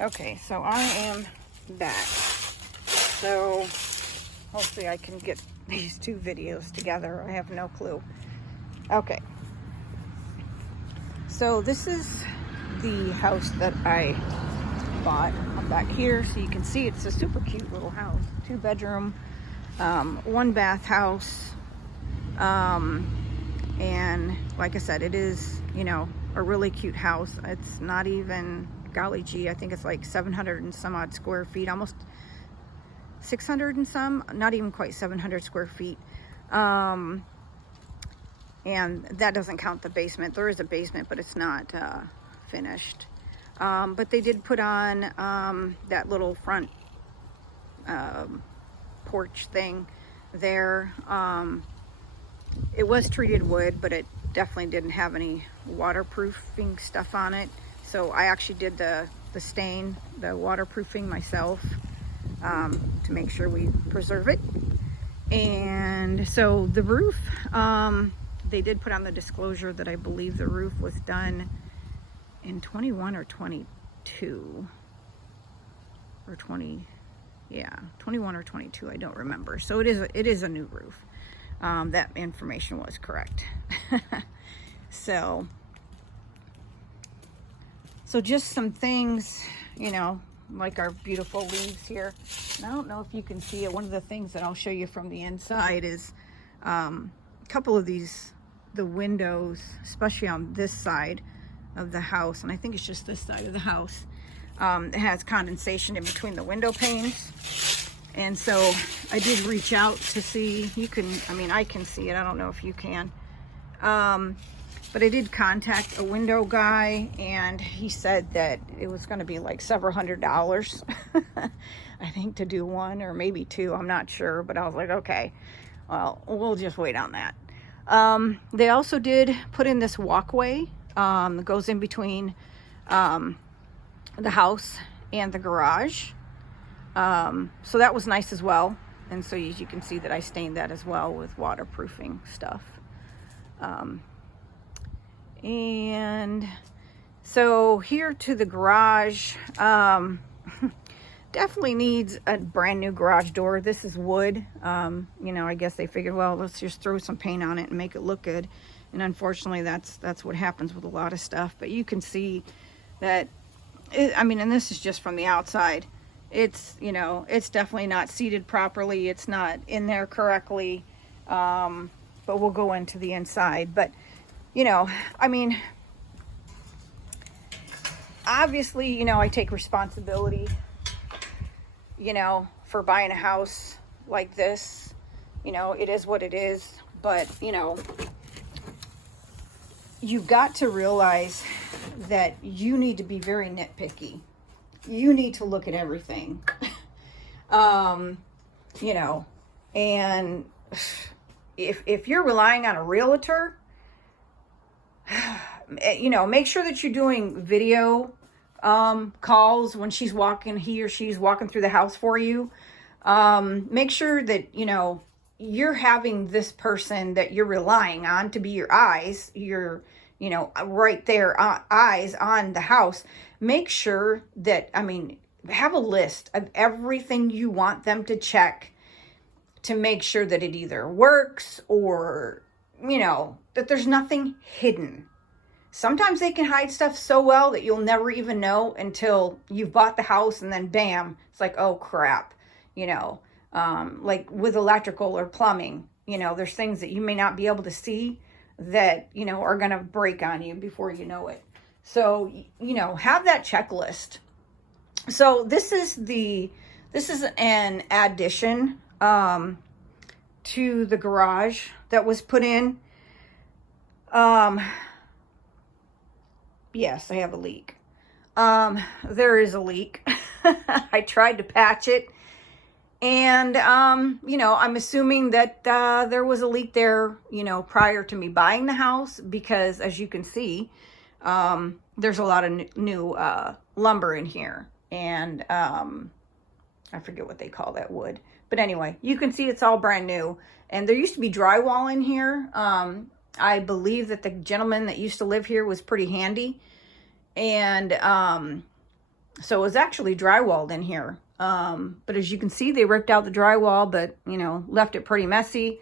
Okay, so I am back. So hopefully I can get these two videos together. I have no clue. Okay. So this is the house that I bought. I'm back here so you can see it's a super cute little house. 2-bedroom, 1-bath house. And like I said, it is, you know, a really cute house. It's not even, golly gee, I think it's like 700 and some odd square feet, almost 600 and some, not even quite 700 square feet. And that doesn't count the basement. There is a basement, but it's not finished. But they did put on that little front porch thing there. It was treated wood, but it definitely didn't have any waterproofing stuff on it. So I actually did the stain, the waterproofing myself, to make sure we preserve it. And so the roof, they did put on the disclosure that I believe the roof was done in 21 or 22 or 20, yeah, 21 or 22, I don't remember. So it is a new roof. That information was correct. So just some things, you know, like our beautiful leaves here. And I don't know if you can see it. One of the things that I'll show you from the inside is a couple of these, the windows, especially on this side of the house, and I think it's just this side of the house, it has condensation in between the window panes. And so I did reach out to see, you can, I mean, I can see it, I don't know if you can, but I did contact a window guy, and he said that it was going to be like several $100s, I think, to do one or maybe two, I'm not sure, but I was like, okay, well, we'll just wait on that. They also did put in this walkway that goes in between the house and the garage. So that was nice as well. And so as you can see that I stained that as well with waterproofing stuff. And so here to the garage, definitely needs a brand new garage door. This is wood. You know, I guess they figured, well, let's just throw some paint on it and make it look good. And unfortunately, that's what happens with a lot of stuff. But you can see that, I mean, and this is just from the outside. It's, you know, it's definitely not seated properly. It's not in there correctly. But we'll go into the inside. But, you know, I mean, obviously, you know, I take responsibility, you know, for buying a house like this. You know, it is what it is. But, you know, you've got to realize that you need to be very nitpicky. You need to look at everything. You know, and if you're relying on a realtor, you know, make sure that you're doing video calls when she's walking, he or she's walking through the house for you. Make sure that, you know, you're having this person that you're relying on to be your eyes, your, you know, right there, eyes on the house. Make sure that, I mean, have a list of everything you want them to check to make sure that it either works or, you know, that there's nothing hidden. Sometimes they can hide stuff so well that you'll never even know until you've bought the house, and then bam, it's like, oh crap, you know, like with electrical or plumbing, you know, there's things that you may not be able to see that, you know, are going to break on you before you know it. So, you know, have that checklist. So this is an addition to the garage that was put in. Yes, I have a leak. There is a leak. I tried to patch it, and you know, I'm assuming that there was a leak there, you know, prior to me buying the house, because as you can see, there's a lot of new lumber in here, and I forget what they call that wood, but anyway, you can see it's all brand new. And there used to be drywall in here. I believe that the gentleman that used to live here was pretty handy, and So it was actually drywalled in here. But as you can see, they ripped out the drywall, but, you know, left it pretty messy.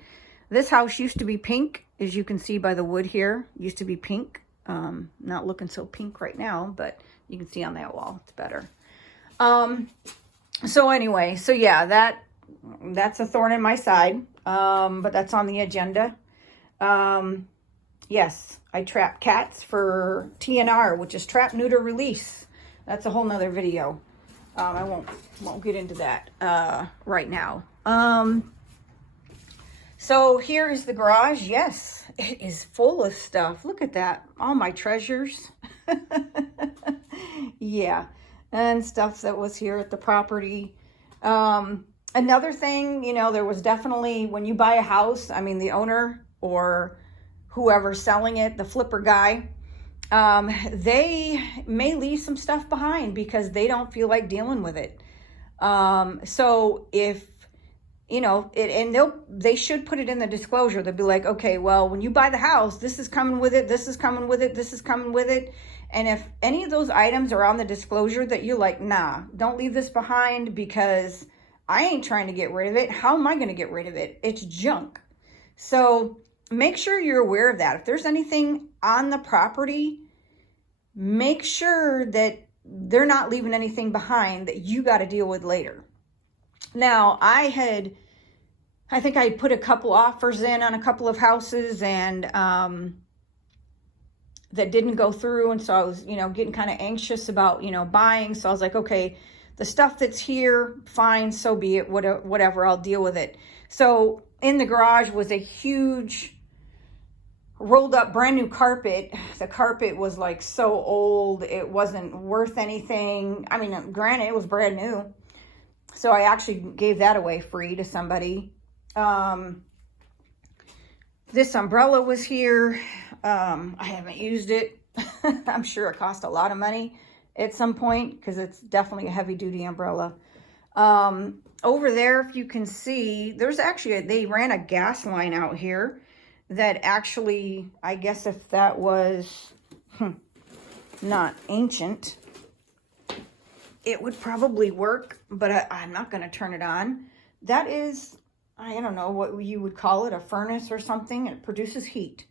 This house used to be pink, as you can see by the wood here. Used to be pink. Not looking so pink right now, but you can see on that wall, it's better. So anyway, so yeah, that's a thorn in my side. But that's on the agenda. Yes, I trap cats for TNR, which is trap, neuter, release. That's a whole nother video. I won't get into that right now. So here is the garage. Yes, it is full of stuff. Look at that. All my treasures. Yeah, and stuff that was here at the property. Another thing, you know, there was definitely, when you buy a house, I mean, the owner or whoever's selling it, the flipper guy, they may leave some stuff behind because they don't feel like dealing with it. So if, you know, and they should put it in the disclosure. They'll be like, okay, well, when you buy the house, this is coming with it, this is coming with it, this is coming with it. And if any of those items are on the disclosure that you're like, nah, don't leave this behind because I ain't trying to get rid of it. How am I going to get rid of it? It's junk. So make sure you're aware of that. If there's anything on the property, make sure that they're not leaving anything behind that you got to deal with later. Now, I think I put a couple offers in on a couple of houses and that didn't go through. And so I was, you know, getting kind of anxious about, you know, buying. So I was like, okay, the stuff that's here, fine, so be it, whatever, I'll deal with it. So in the garage was a huge rolled up brand new carpet. The carpet was like so old, it wasn't worth anything. I mean, granted, it was brand new. So I actually gave that away free to somebody. This umbrella was here. I haven't used it. I'm sure it cost a lot of money at some point because it's definitely a heavy duty umbrella. Over there, if you can see, there's actually, they ran a gas line out here that actually, I guess if that was not ancient, it would probably work, but I'm not going to turn it on. That is, I don't know what you would call it, a furnace or something. It produces heat.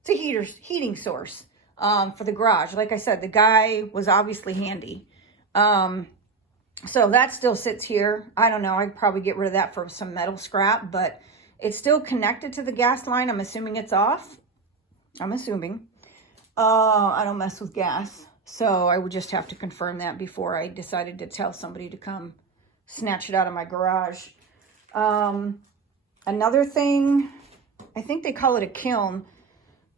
It's a heating source for the garage. Like I said, the guy was obviously handy. So that still sits here. I don't know. I'd probably get rid of that for some metal scrap, but it's still connected to the gas line. I'm assuming it's off. I'm assuming. I don't mess with gas. So I would just have to confirm that before I decided to tell somebody to come snatch it out of my garage. Another thing, I think they call it a kiln,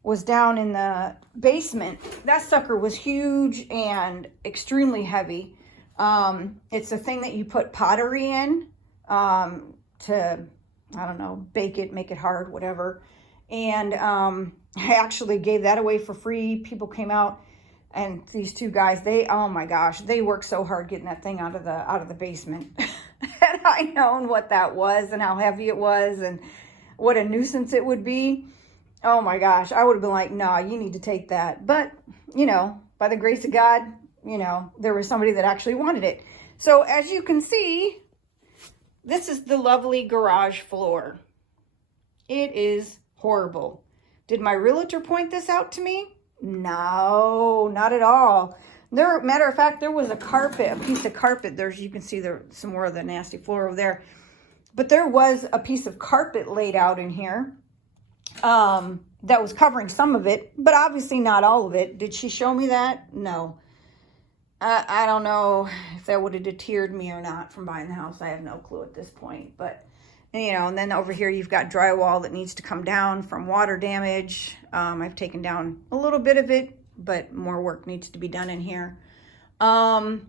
was down in the basement. That sucker was huge and extremely heavy. It's a thing that you put pottery in to, I don't know, bake it, make it hard, whatever. And I actually gave that away for free. People came out. And these two guys, oh my gosh, they worked so hard getting that thing out of the basement. Had I known what that was and how heavy it was and what a nuisance it would be, oh my gosh, I would have been like, nah, you need to take that. But, you know, by the grace of God, you know, there was somebody that actually wanted it. So as you can see, this is the lovely garage floor. It is horrible. Did my realtor point this out to me? No, not at all. Matter of fact, there was a piece of carpet. You can see there's some more of the nasty floor over there. But there was a piece of carpet laid out in here that was covering some of it, but obviously not all of it. Did she show me that? No. I don't know if that would have deterred me or not from buying the house. I have no clue at this point. But, you know, and then over here you've got drywall that needs to come down from water damage. I've taken down a little bit of it, but more work needs to be done in here. So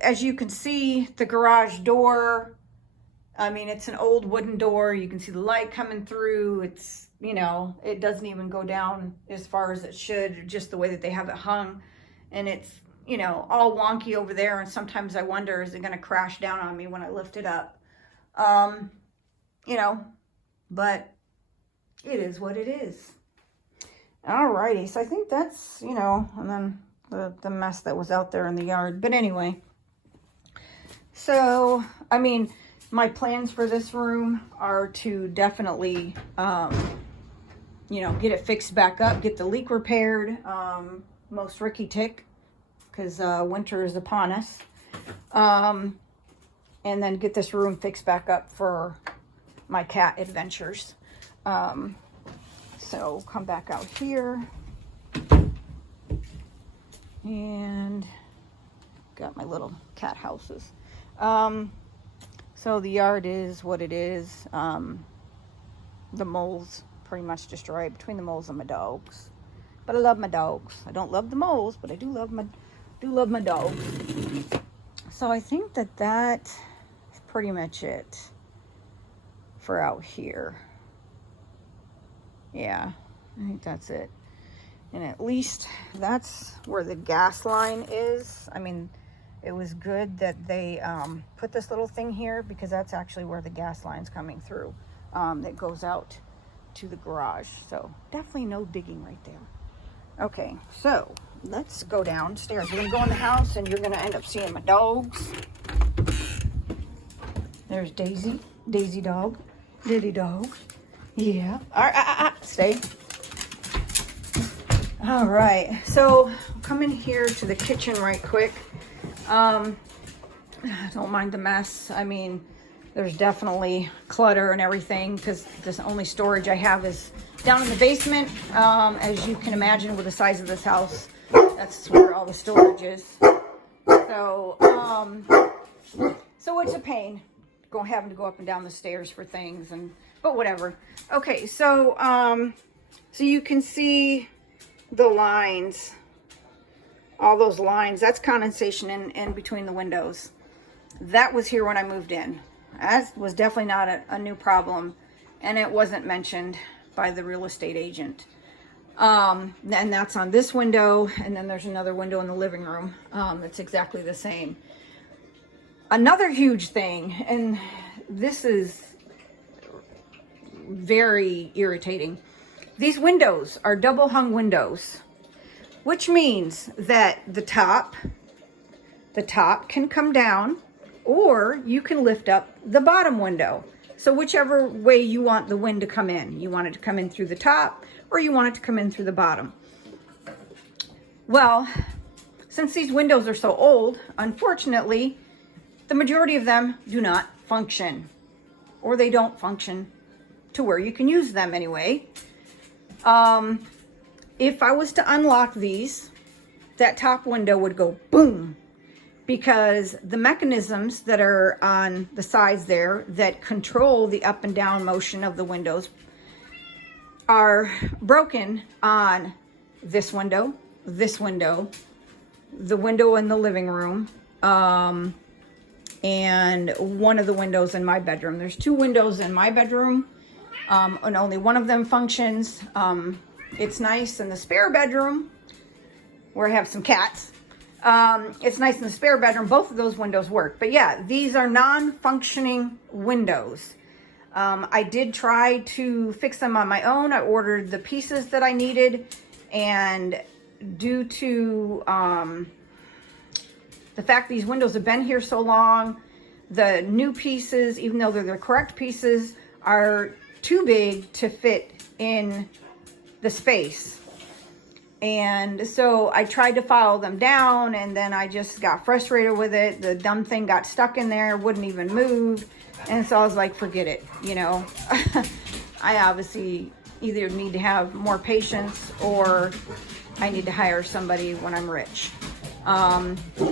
as you can see, the garage door, I mean, it's an old wooden door. You can see the light coming through. It's, you know, it doesn't even go down as far as it should, just the way that they have it hung. And it's, you know, all wonky over there. And sometimes I wonder, is it going to crash down on me when I lift it up? You know, but it is what it is. Alrighty, so I think that's, you know, and then the mess that was out there in the yard. But anyway, so, I mean, my plans for this room are to definitely, you know, get it fixed back up, get the leak repaired, most Ricky tick, because winter is upon us. And then get this room fixed back up for my cat adventures. So come back out here. And got my little cat houses. So the yard is what it is. The moles pretty much destroyed between the moles and my dogs. But I love my dogs. I don't love the moles, but I do love my dogs. So I think that is pretty much it for out here. Yeah, I think that's it. And at least that's where the gas line is. I mean, it was good that they put this little thing here, because that's actually where the gas line's coming through. That goes out to the garage. So definitely no digging right there. Okay, so let's go downstairs. We're gonna go in the house and you're gonna end up seeing my dogs. There's Daisy. Daisy dog. Diddy dog. Yeah. All right, stay. All right, so come in here to the kitchen right quick. Don't mind the mess. I mean, there's definitely clutter and everything, because the only storage I have is down in the basement. As you can imagine, with the size of this house, that's where all the storage is. So, so it's a pain having to go up and down the stairs for things, but whatever. Okay, so so you can see the lines, all those lines, that's condensation in between the windows. That was here when I moved in. That was definitely not a new problem, and it wasn't mentioned by the real estate agent. And that's on this window, and then there's another window in the living room that's exactly the same. Another huge thing, and this is very irritating. These windows are double hung windows, which means that the top can come down, or you can lift up the bottom window. So whichever way you want the wind to come in, you want it to come in through the top, or you want it to come in through the bottom. Well, since these windows are so old, unfortunately, the majority of them do not function, or they don't function to where you can use them anyway. If I was to unlock these, that top window would go boom, because the mechanisms that are on the sides there that control the up and down motion of the windows are broken on this window, the window in the living room, and one of the windows in my bedroom. There's 2 windows in my bedroom, and only one of them functions. It's nice in the spare bedroom where I have some cats. It's nice in the spare bedroom. Both of those windows work. But yeah, these are non-functioning windows. I did try to fix them on my own. I ordered the pieces that I needed, and due to the fact these windows have been here so long, the new pieces, even though they're the correct pieces, are too big to fit in the space. And so I tried to follow them down, and then I just got frustrated with it. The dumb thing got stuck in there, wouldn't even move. And so I was like, forget it, you know. I obviously either need to have more patience, or I need to hire somebody when I'm rich.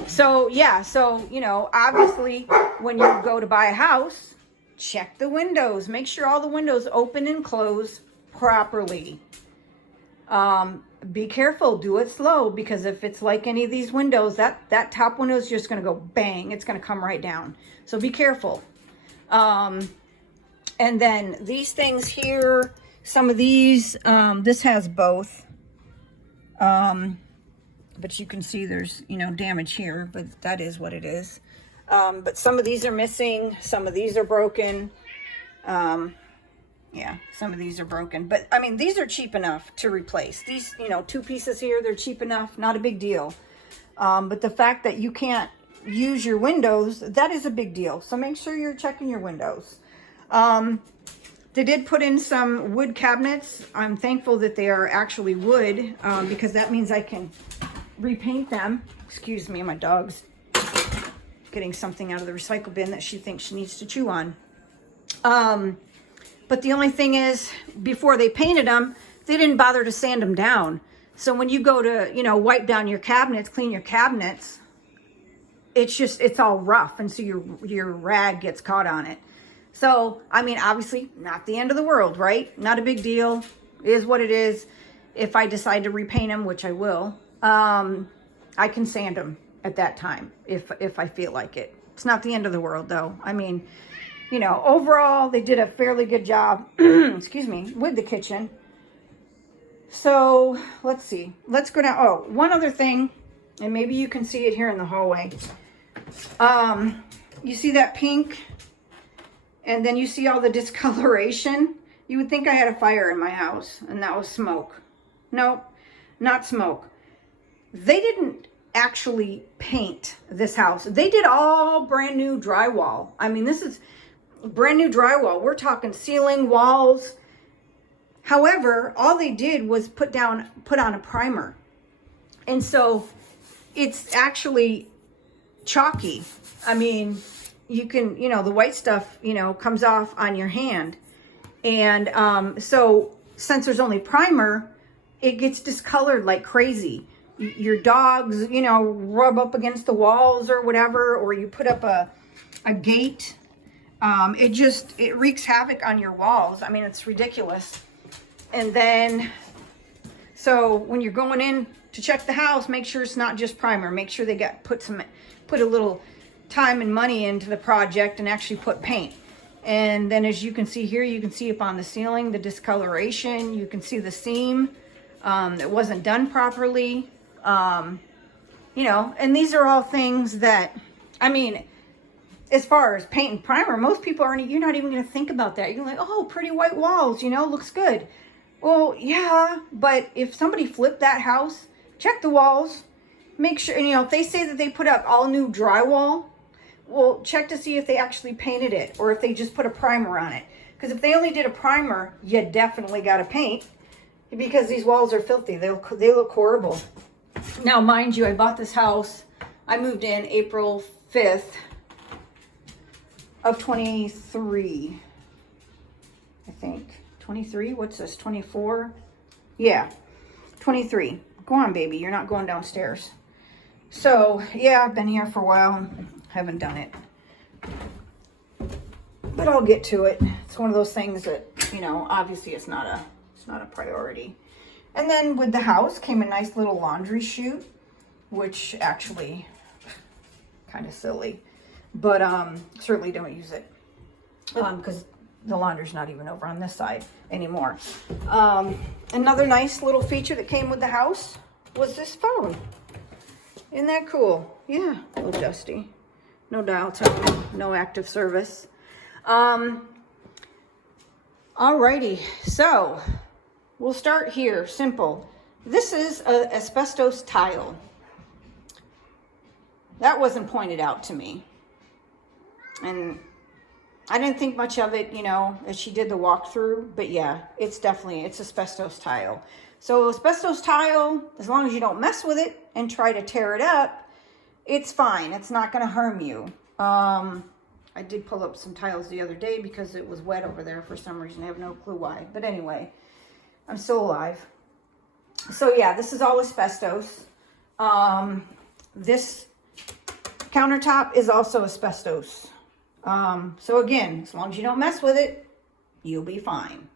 So yeah, so, you know, obviously when you go to buy a house, check the windows, make sure all the windows open and close properly. Be careful, do it slow, because if it's like any of these windows, that top window is just going to go bang. It's going to come right down. So be careful. And then these things here, some of these, this has both. But you can see there's, you know, damage here, but that is what it is. But some of these are missing. Some of these are broken. Yeah, some of these are broken. But, I mean, these are cheap enough to replace. These, you know, 2 pieces here, they're cheap enough. Not a big deal. But the fact that you can't use your windows, that is a big deal. So make sure you're checking your windows. They did put in some wood cabinets. I'm thankful that they are actually wood, because that means I can repaint them. Excuse me, my dog's getting something out of the recycle bin that she thinks she needs to chew on. But the only thing is, before they painted them, they didn't bother to sand them down. So when you go to, you know, wipe down your cabinets, clean your cabinets, it's all rough. And so your rag gets caught on it. So, I mean, obviously not the end of the world, right? Not a big deal. It is what it is. If I decide to repaint them, which I will, I can sand them at that time if I feel like it. It's not the end of the world though. I mean, you know, overall, they did a fairly good job, excuse me, with the kitchen. So, let's see. Let's go down. Oh, one other thing, and maybe you can see it here in the hallway. You see that pink? And then you see all the discoloration? You would think I had a fire in my house, and that was smoke. Nope, not smoke. They didn't actually paint this house. They did all brand new drywall. I mean, this is brand new drywall. We're talking ceiling, walls. However, all they did was put on a primer. And so it's actually chalky. I mean, you can, you know, the white stuff, you know, comes off on your hand. And so since there's only primer, it gets discolored like crazy. Your dogs, you know, rub up against the walls or whatever, or you put up a gate. It wreaks havoc on your walls. I mean, it's ridiculous. And then, so when you're going in to check the house, make sure it's not just primer. Make sure they put a little time and money into the project and actually put paint. And then as you can see here, you can see up on the ceiling, the discoloration. You can see the seam that wasn't done properly. You know, and these are all things that, I mean, as far as paint and primer, most people you're not even going to think about that. You're like, oh, pretty white walls, you know, looks good. Well, yeah, but if somebody flipped that house, check the walls, make sure, you know, if they say that they put up all new drywall, well, check to see if they actually painted it or if they just put a primer on it. Because if they only did a primer, you definitely got to paint, because these walls are filthy. They look horrible. Now, mind you, I bought this house. I moved in April 5th of 23, I think. 23? What's this? 24? Yeah, 23. Go on, baby. You're not going downstairs. So, yeah, I've been here for a while. Haven't done it. But I'll get to it. It's one of those things that, you know, obviously it's not a priority. And then with the house came a nice little laundry chute, which actually kind of silly, but certainly don't use it because the laundry's not even over on this side anymore. Another nice little feature that came with the house was this phone. Isn't that cool? Yeah, a little dusty. No dial tone, no active service. Alrighty, so we'll start here, simple. This is an asbestos tile. That wasn't pointed out to me. And I didn't think much of it, you know, as she did the walkthrough, but yeah, it's asbestos tile. So asbestos tile, as long as you don't mess with it and try to tear it up, it's fine. It's not going to harm you. I did pull up some tiles the other day because it was wet over there for some reason. I have no clue why. But anyway, I'm still alive. So yeah, this is all asbestos. This countertop is also asbestos. So again, as long as you don't mess with it, you'll be fine.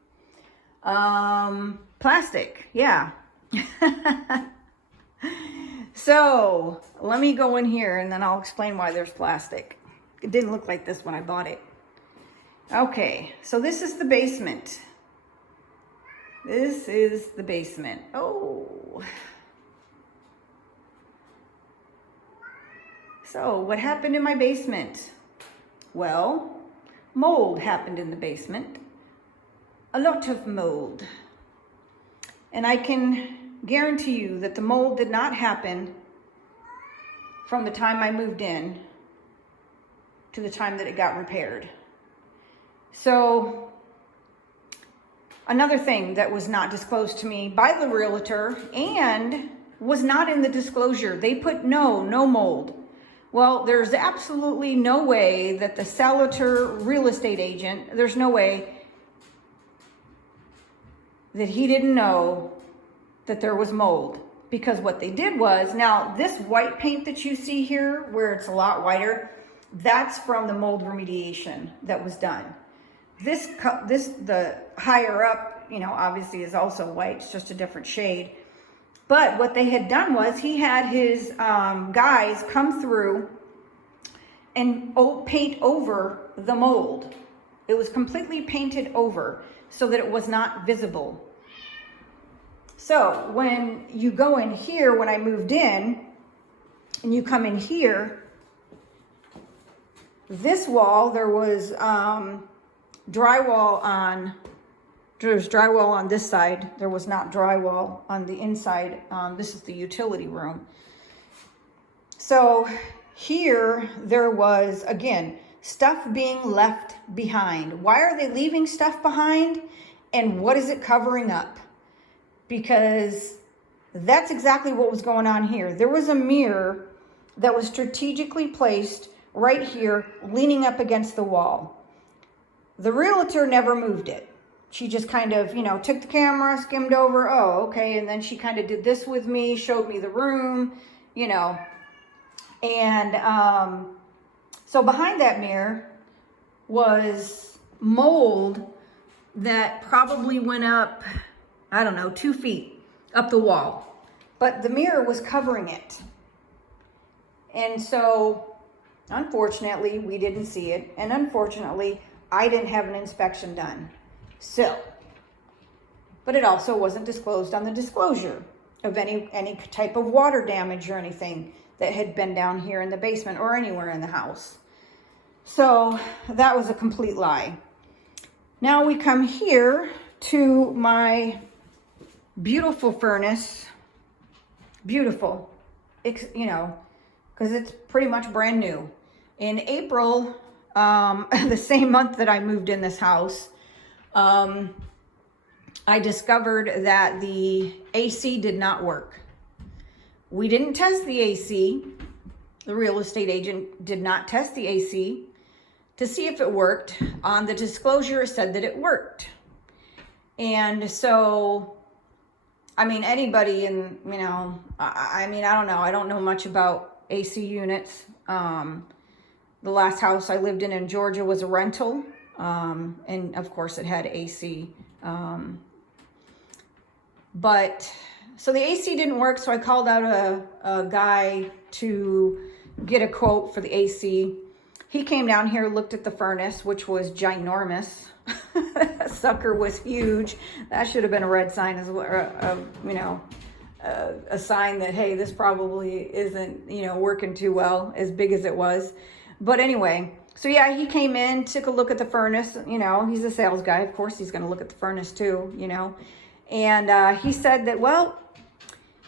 Plastic, yeah. So let me go in here and then I'll explain why there's plastic. It didn't look like this when I bought it. Okay, so this is the basement. This is the basement. Oh. So what happened in my basement? Well, mold happened in the basement. a lot of mold. And I can guarantee you that the mold did not happen from the time I moved in to the time that it got repaired. So another thing that was not disclosed to me by the realtor and was not in the disclosure, they put no mold. Well, there's absolutely no way that the Salater real estate agent, there's no way that he didn't know that there was mold. Because what they did was, now this white paint that you see here, where it's a lot whiter, that's from the mold remediation that was done. The higher up, you know, obviously is also white, it's just a different shade. But what they had done was he had his guys come through and paint over the mold. It was completely painted over so that it was not visible. So when you go in here, when I moved in, and you come in here, this wall, there was drywall on, there's drywall on this side. There was not drywall on the inside. This is the utility room. So here there was, again, stuff being left behind. Why are they leaving stuff behind? And what is it covering up? Because that's exactly what was going on here. There was a mirror that was strategically placed right here, leaning up against the wall. The realtor never moved it. She just kind of, you know, took the camera, skimmed over, oh, okay, and then she kind of did this with me, showed me the room, you know. And so behind that mirror was mold that probably went up, I don't know, 2 feet up the wall. But the mirror was covering it. And so, unfortunately, we didn't see it. And unfortunately, I didn't have an inspection done. So, but it also wasn't disclosed on the disclosure of any type of water damage or anything that had been down here in the basement or anywhere in the house. So that was a complete lie. Now we come here to my beautiful furnace. Beautiful, you know, because it's pretty much brand new. In April, the same month that I moved in this house, I discovered that the AC did not work. We didn't test the AC. The real estate agent did not test the AC to see if it worked. On the disclosure, it said that it worked. And so, I mean, anybody in, you know, I mean, I don't know. I don't know much about AC units. The last house I lived in Georgia was a rental. And of course it had AC. But so the AC didn't work. So I called out a guy to get a quote for the AC. He came down here, looked at the furnace, which was ginormous. That sucker was huge. That should have been a red sign as well, you know, a sign that, hey, this probably isn't, you know, working too well, as big as it was. But anyway, so yeah, he came in, took a look at the furnace. You know, he's a sales guy. Of course, he's going to look at the furnace too, you know. And he said that, well,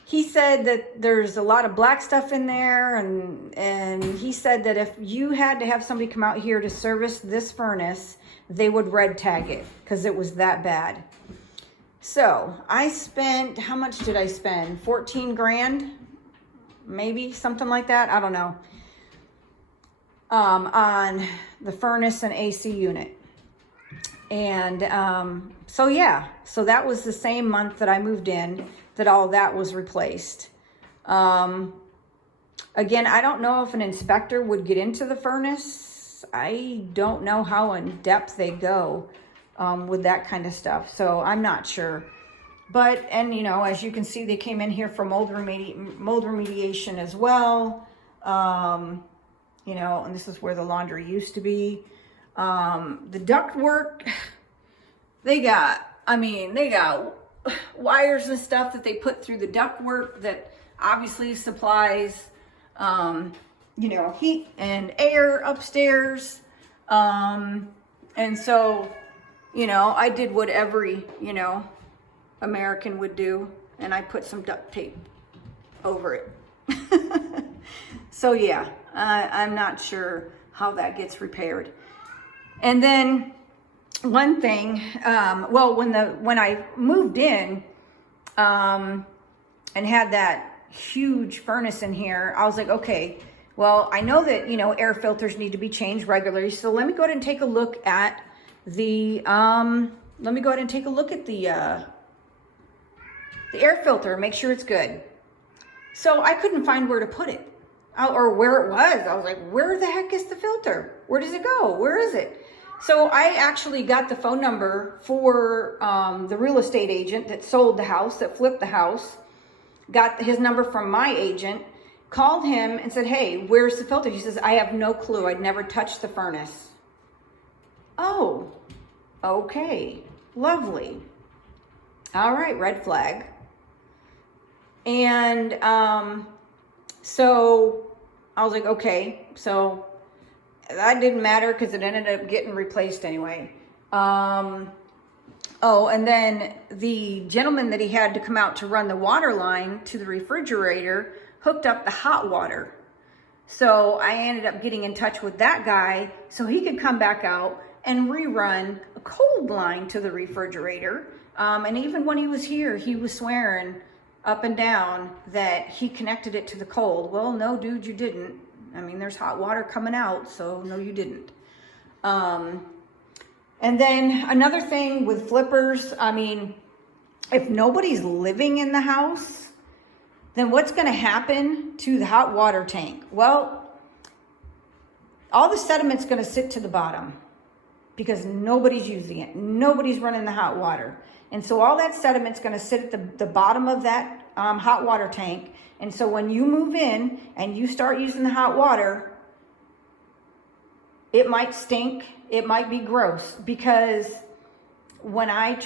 he said that there's a lot of black stuff in there. And he said that if you had to have somebody come out here to service this furnace, they would red tag it because it was that bad. So I spent, how much did I spend? 14 grand, maybe something like that. I don't know. On the furnace and AC unit. And so yeah, so that was the same month that I moved in that all that was replaced. Again, I don't know if an inspector would get into the furnace. I don't know how in depth they go with that kind of stuff, so I'm not sure. But, and you know, as you can see, they came in here for mold remediation as well. You know, and this is where the laundry used to be. The duct work, they got wires and stuff that they put through the duct work that obviously supplies, you know, heat and air upstairs. And so you know, I did what every, you know, American would do, and I put some duct tape over it. So yeah, I'm not sure how that gets repaired. And then one thing, well, when I moved in and had that huge furnace in here, I was like, okay, well, I know that, you know, air filters need to be changed regularly. So let me go ahead and take a look at the air filter, make sure it's good. So I couldn't find where to put it or where it was. I was like, where the heck is the filter? Where does it go? Where is it? So I actually got the phone number for the real estate agent that sold the house, that flipped the house, got his number from my agent, called him and said, hey, where's the filter? He says, I have no clue. I'd never touched the furnace. Oh, okay, lovely. All right, red flag. And so I was like, okay, so that didn't matter because it ended up getting replaced anyway. Oh, and then the gentleman that he had to come out to run the water line to the refrigerator hooked up the hot water. So I ended up getting in touch with that guy so he could come back out and rerun a cold line to the refrigerator. And even when he was here, he was swearing up and down that he connected it to the cold. Well, no, dude, you didn't. I mean, there's hot water coming out, so no, you didn't. And then another thing with flippers, I mean, if nobody's living in the house, then what's going to happen to the hot water tank? Well, all the sediment's going to sit to the bottom because nobody's using it. Nobody's running the hot water. And so all that sediment's going to sit at the bottom of that hot water tank. And so when you move in and you start using the hot water, it might stink. It might be gross, because when I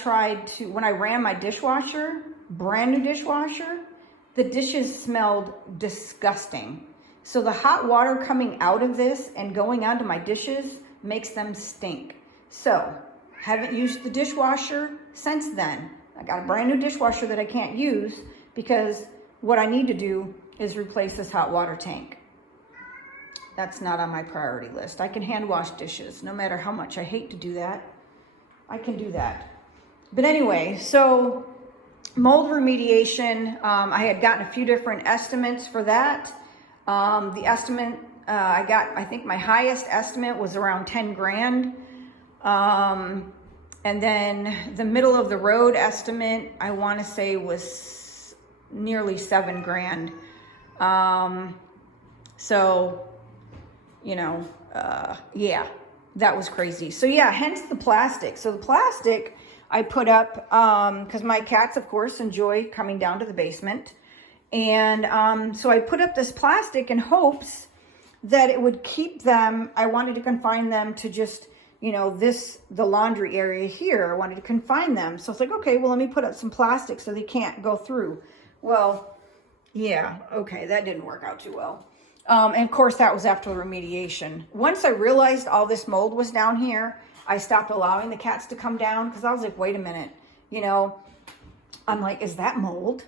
ran my dishwasher, brand new dishwasher, the dishes smelled disgusting. So the hot water coming out of this and going onto my dishes makes them stink. So haven't used the dishwasher since then. I got a brand new dishwasher that I can't use because what I need to do is replace this hot water tank. That's not on my priority list. I can hand wash dishes no matter how much I hate to do that. I can do that. But anyway, so mold remediation, I had gotten a few different estimates for that. The estimate I think my highest estimate was around 10 grand. And then the middle of the road estimate, I want to say was nearly 7 grand. So, you know, yeah, that was crazy. So yeah, hence the plastic. So the plastic I put up, cause my cats of course enjoy coming down to the basement. And, so I put up this plastic in hopes that it would keep them. I wanted to confine them to just, you know, the laundry area here. I wanted to confine them. So it's like, okay, well, let me put up some plastic so they can't go through. Well, yeah, okay, that didn't work out too well. And of course that was after the remediation. Once I realized all this mold was down here, I stopped allowing the cats to come down, because I was like, wait a minute, you know, I'm like, is that mold?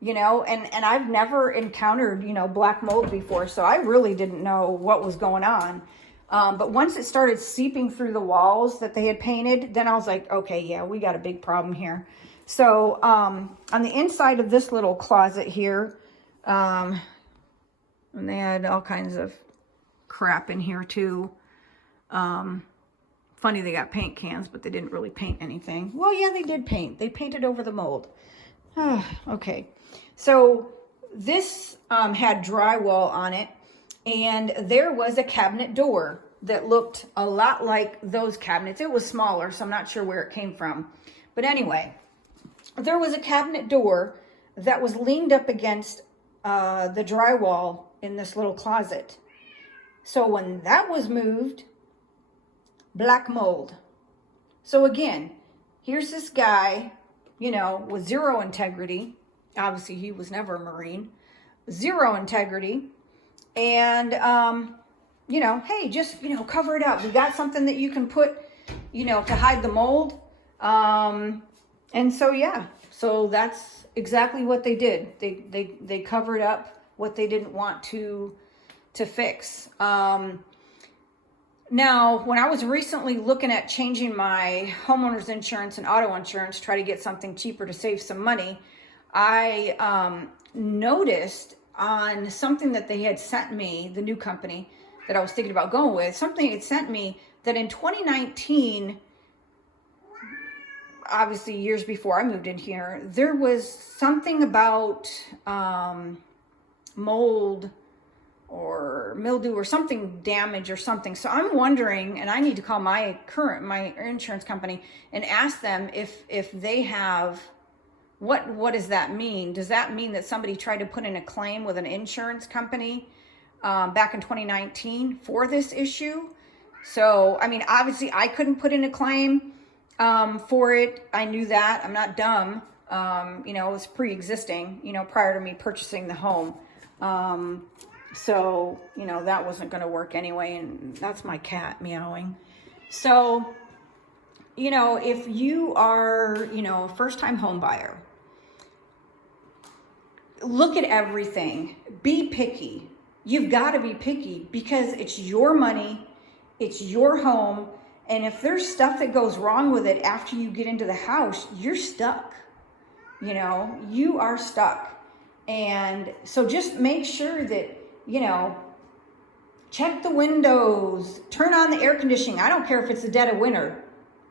You know, and I've never encountered, you know, black mold before, so I really didn't know what was going on. But once it started seeping through the walls that they had painted, then I was like, okay, yeah, we got a big problem here. So on the inside of this little closet here, and they had all kinds of crap in here too. Funny, they got paint cans, but they didn't really paint anything. Well, yeah, they did paint. They painted over the mold. Okay. So this had drywall on it, and there was a cabinet door that looked a lot like those cabinets. It was smaller, so I'm not sure where it came from. But anyway, there was a cabinet door that was leaned up against the drywall in this little closet. So when that was moved, black mold. So again, here's this guy, you know, with zero integrity. Obviously, he was never a Marine. Zero integrity. And, you know, hey, just, you know, cover it up. We got something that you can put, you know, to hide the mold. And so, yeah, so that's exactly what they did. They covered up what they didn't want to fix. Now, when I was recently looking at changing my homeowner's insurance and auto insurance, try to get something cheaper to save some money, I noticed on something that they had sent me, the new company that I was thinking about going with, something it sent me that in 2019, obviously years before I moved in here, there was something about mold or mildew or something damage or something. So I'm wondering, and I need to call my insurance company and ask them if they have, what does that mean? Does that mean that somebody tried to put in a claim with an insurance company back in 2019 for this issue? So, I mean, obviously I couldn't put in a claim for it. I knew that. I'm not dumb. You know, it was pre-existing, you know, prior to me purchasing the home. So, you know, that wasn't going to work anyway. And that's my cat meowing. So, you know, if you are, you know, a first-time home buyer, look at everything. Be picky. You've got to be picky because it's your money. It's your home. And if there's stuff that goes wrong with it after you get into the house, you're stuck. You know, you are stuck. And so just make sure that, you know, check the windows, turn on the air conditioning. I don't care if it's the dead of winter.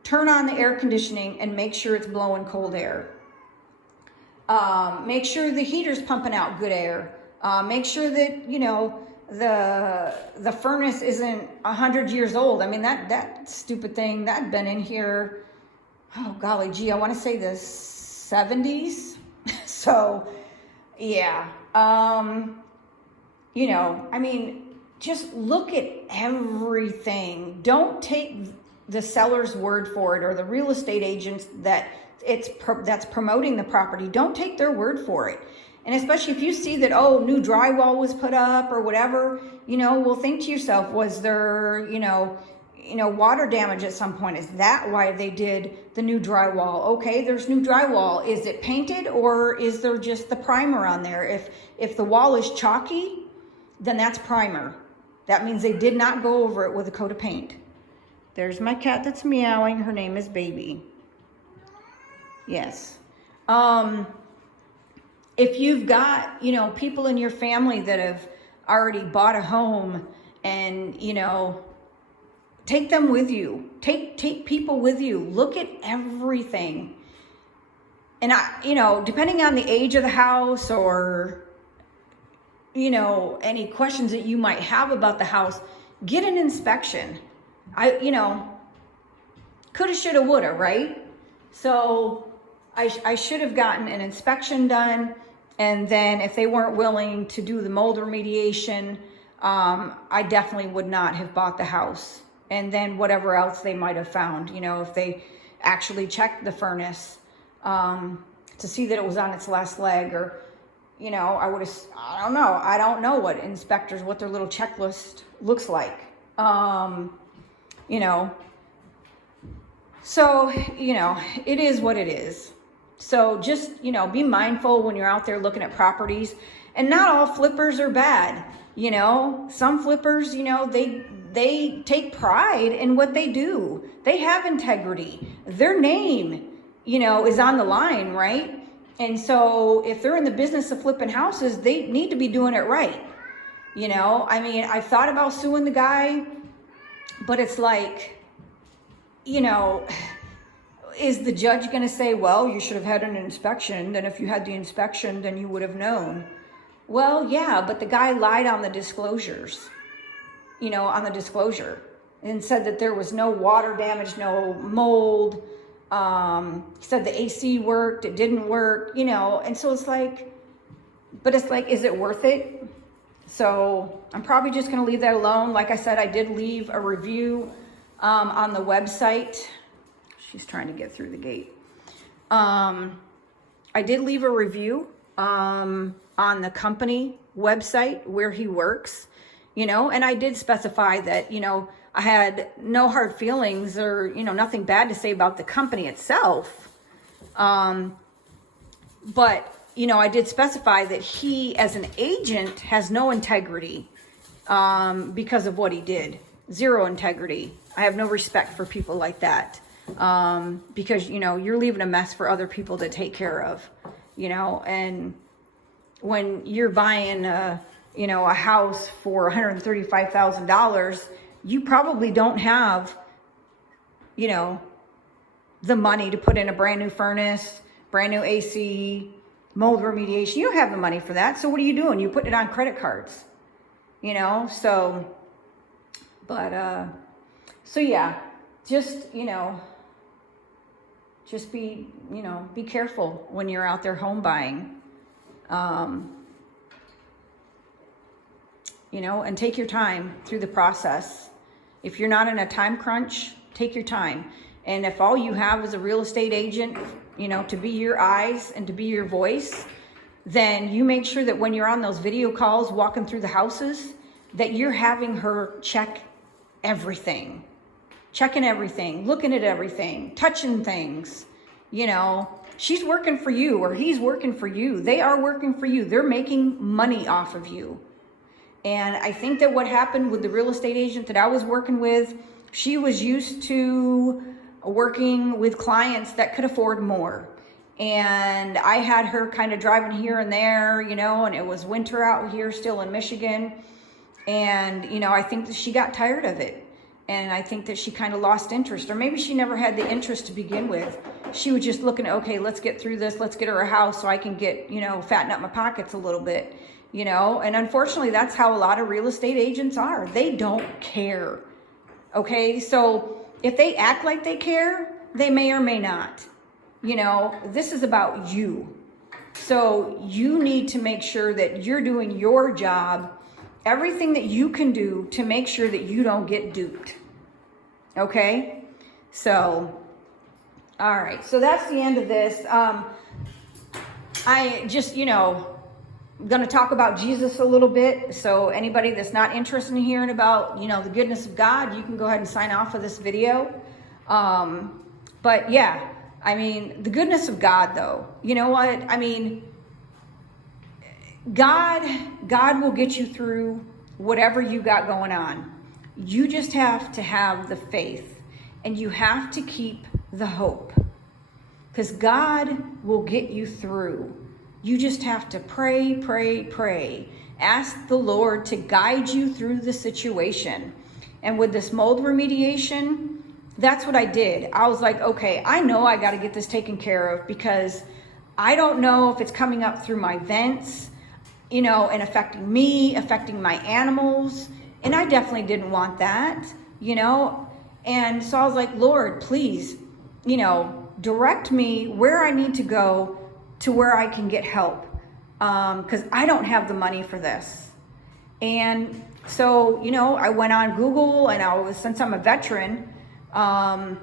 Turn on the air conditioning and make sure it's blowing cold air. Make sure the heater's pumping out good air. Make sure that, you know, the furnace isn't 100 years old. I mean, that stupid thing, that had been in here, oh golly gee, I want to say the 70s. So yeah, you know, I mean, just look at everything. Don't take the seller's word for it or the real estate agents that's promoting the property. Don't take their word for it. And especially if you see that, oh, new drywall was put up or whatever, you know, well, think to yourself, was there, you know, water damage at some point? Is that why they did the new drywall? Okay, there's new drywall. Is it painted or is there just the primer on there? If the wall is chalky, then that's primer. That means they did not go over it with a coat of paint. There's my cat that's meowing. Her name is Baby. Yes. If you've got, you know, people in your family that have already bought a home and, you know, take them with you. Take people with you. Look at everything. And you know, depending on the age of the house or, you know, any questions that you might have about the house, get an inspection. You know, coulda, shoulda, woulda, right? So I should have gotten an inspection done. And then if they weren't willing to do the mold remediation, I definitely would not have bought the house. And then whatever else they might have found, you know, if they actually checked the furnace to see that it was on its last leg, or, you know, I don't know what inspectors, what their little checklist looks like, you know. So, you know, it is what it is. So just, you know, be mindful when you're out there looking at properties. And not all flippers are bad. You know, some flippers, you know, they take pride in what they do. They have integrity. Their name, you know, is on the line, right? And so if they're in the business of flipping houses, they need to be doing it right. You know, I mean, I thought about suing the guy, but it's like, you know, is the judge going to say, well, you should have had an inspection. Then if you had the inspection, then you would have known. Well, yeah, but the guy lied on the disclosures, you know, on the disclosure, and said that there was no water damage, no mold. He said the AC worked, it didn't work, you know. And so it's like, but it's like, is it worth it? So I'm probably just going to leave that alone. Like I said, I did leave a review on the website. She's trying to get through the gate. I did leave a review on the company website where he works, you know, and I did specify that, you know, I had no hard feelings or, you know, nothing bad to say about the company itself. But, you know, I did specify that he, as an agent, has no integrity because of what he did. Zero integrity. I have no respect for people like that because, you know, you're leaving a mess for other people to take care of, you know, and when you're buying you know, a house for $135,000, you probably don't have, you know, the money to put in a brand new furnace, brand new AC, mold remediation. You don't have the money for that. So what are you doing? You put it on credit cards, you know? So, but, so yeah, just, you know, just be, you know, be careful when you're out there home buying. You know, and take your time through the process. If you're not in a time crunch, take your time. And if all you have is a real estate agent, you know, to be your eyes and to be your voice, then you make sure that when you're on those video calls walking through the houses, that you're having her check everything. Checking everything, looking at everything, touching things. You know, she's working for you or he's working for you. They are working for you. They're making money off of you. And I think that what happened with the real estate agent that I was working with, she was used to working with clients that could afford more. And I had her kind of driving here and there, you know, and it was winter out here still in Michigan. And, you know, I think that she got tired of it. And I think that she kind of lost interest, or maybe she never had the interest to begin with. She was just looking at, okay, let's get through this. Let's get her a house so I can get, you know, fatten up my pockets a little bit. You know, and unfortunately, that's how a lot of real estate agents are. They don't care. Okay, so if they act like they care, they may or may not. You know, this is about you. So you need to make sure that you're doing your job, everything that you can do to make sure that you don't get duped. Okay, so, all right, so that's the end of this. I just, you know, I'm going to talk about Jesus a little bit. So anybody that's not interested in hearing about, you know, the goodness of God, you can go ahead and sign off of this video. But yeah, I mean, the goodness of God though, you know what? I mean, God will get you through whatever you got going on. You just have to have the faith and you have to keep the hope because God will get you through. You just have to pray, pray, pray. Ask the Lord to guide you through the situation. And with this mold remediation, that's what I did. I was like, okay, I know I got to get this taken care of because I don't know if it's coming up through my vents, you know, and affecting me, affecting my animals. And I definitely didn't want that, you know. And so I was like, Lord, please, you know, direct me where I need to go to where I can get help, because I don't have the money for this. And so, you know, I went on Google and since I'm a veteran, and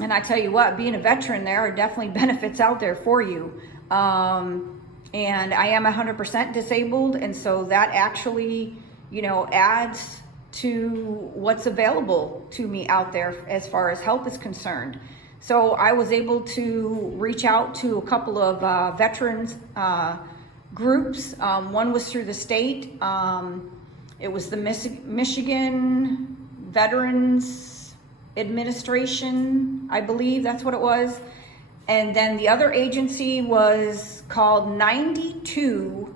I tell you what, being a veteran, there are definitely benefits out there for you. And I am 100% disabled. And so that actually, you know, adds to what's available to me out there as far as help is concerned. So I was able to reach out to a couple of veterans groups. One was through the state. It was the Michigan Veterans Administration, I believe that's what it was. And then the other agency was called 92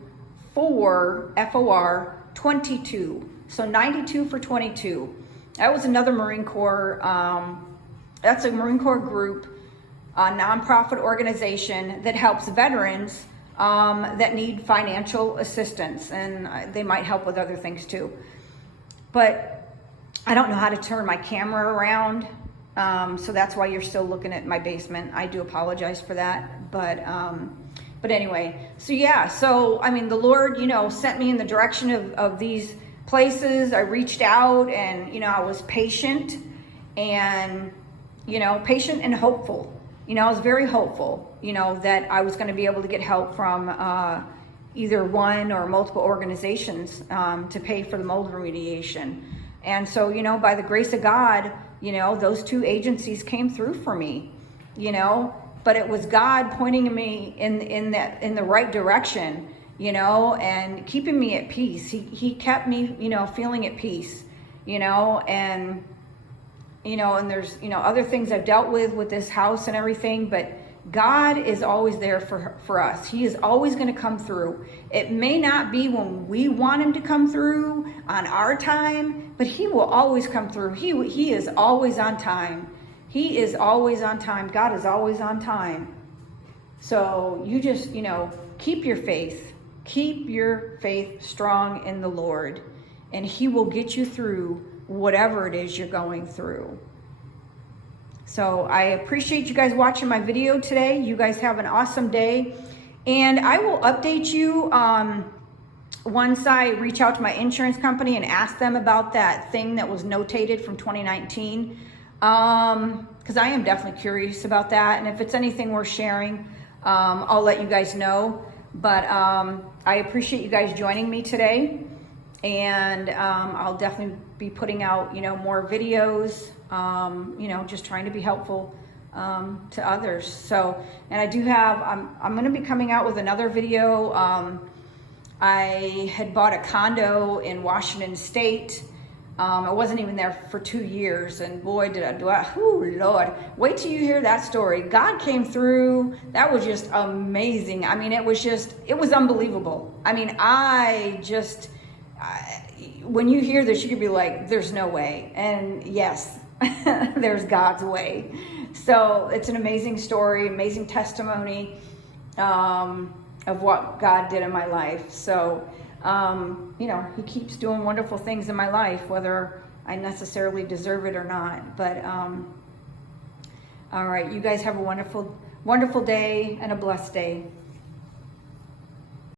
for FOR 22. So 92 for 22. That was another Marine Corps. That's a Marine Corps group, a nonprofit organization that helps veterans that need financial assistance, and they might help with other things too. But I don't know how to turn my camera around, so that's why you're still looking at my basement. I do apologize for that, but anyway, so yeah, so I mean, the Lord, you know, sent me in the direction of these places. I reached out, and you know, I was patient and, you know, patient and hopeful. You know, I was very hopeful, you know, that I was going to be able to get help from either one or multiple organizations to pay for the mold remediation. And so, you know, by the grace of God, you know, those two agencies came through for me, you know, but it was God pointing me in the right direction, you know, and keeping me at peace. He kept me, you know, feeling at peace, you know, and there's, you know, other things I've dealt with this house and everything, but God is always there for us. He is always going to come through. It may not be when we want him to come through on our time, but he will always come through. He is always on time. He is always on time. God is always on time. So you just, you know, keep your faith. Keep your faith strong in the Lord, and he will get you through whatever it is you're going through. So I appreciate you guys watching my video today. You guys have an awesome day. And I will update you once I reach out to my insurance company and ask them about that thing that was notated from 2019. Because I am definitely curious about that. And if it's anything worth sharing, I'll let you guys know. But I appreciate you guys joining me today. And I'll definitely be putting out, you know, more videos, you know, just trying to be helpful to others. So, and I do have, I'm going to be coming out with another video. I had bought a condo in Washington State. I wasn't even there for 2 years, and boy, did I do it. Oh, Lord. Wait till you hear that story. God came through. That was just amazing. I mean, it was unbelievable. I mean, when you hear this, you could be like, there's no way. And yes, there's God's way. So it's an amazing story, amazing testimony of what God did in my life. So, you know, he keeps doing wonderful things in my life, whether I necessarily deserve it or not. But all right, you guys have a wonderful, wonderful day and a blessed day.